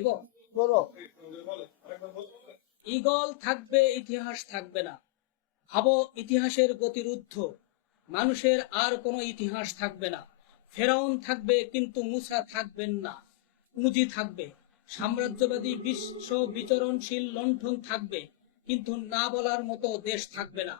বলো। ইগল থাকবে ইতিহাস থাকবে না। ভাবো ইতিহাসের গতিরুদ্ধ। মানুষের আর কোনো ইতিহাস থাকবে না। ফেরাউন থাকবে কিন্তু মুসা থাকবেন না। পুঁজি থাকবে। সাম্রাজ্যবাদী বিশ্ব বিচরণশীল লণ্ঠন থাকবে কিন্তু না বলার মতো দেশ থাকবে না।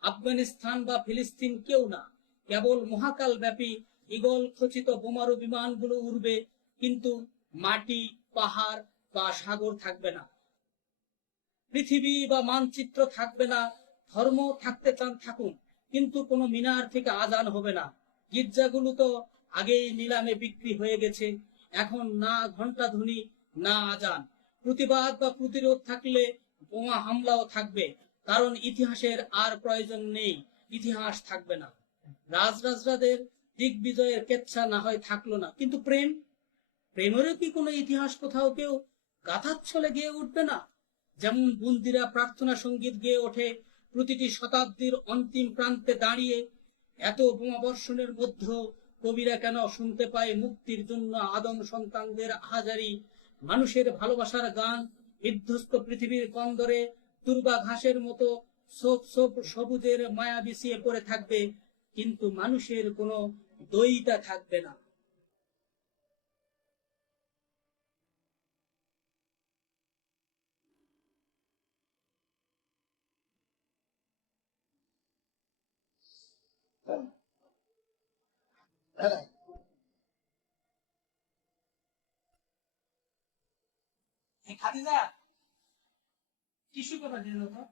আফগানিস্তান বা ফিলিস্তিন কেউ না। কেবল মহাকাল ব্যাপী ইগল খচিত বোমারু বিমানগুলো উড়বে কিন্তু মাটি, পাহাড় বা সাগর থাকবে না। পৃথিবী বা মানচিত্র থাকবে না, ধর্ম থাকতে চান থাকুন, কিন্তু কোনো মিনার থেকে আজান হবে না। গির্জাগুলো তো আগেই নিলামে বিক্রি হয়ে গেছে, এখন না ঘণ্টা ধ্বনি, না আজান। প্রতিবাদ বা প্রতিরোধ থাকলে বোমা হামলাও থাকবে, কারণ ইতিহাসের আর প্রয়োজন নেই, ইতিহাস থাকবে না। রাজরাজরাদের দিগ্বিজয়ের কেচ্ছা না হয় থাকল না, কিন্তু প্রেম প্রেমেরও কি কোনো ইতিহাস কোথাও কেউ গাথাচ্ছলে গিয়ে উঠবে না? যেমন বন্দিরা প্রার্থনা সংগীত গেয়ে ওঠে প্রতিটি শতাব্দীর অন্তিম প্রান্তে দাঁড়িয়ে। এত বোমাবর্ষণের মধ্যেও কবিরা কেন শুনতে পায় মুক্তির জন্য আদম সন্তানদের আহাজারি? মানুষের ভালোবাসার গান বিধ্বস্ত পৃথিবীর কন্দরে দুর্বা ঘাসের মতো সব সব সবুজের মায়া বিছিয়ে পড়ে থাকবে, কিন্তু মানুষের কোনো দইটা থাকবে না। খাদিজা টিস্যু পেপার দাও তো।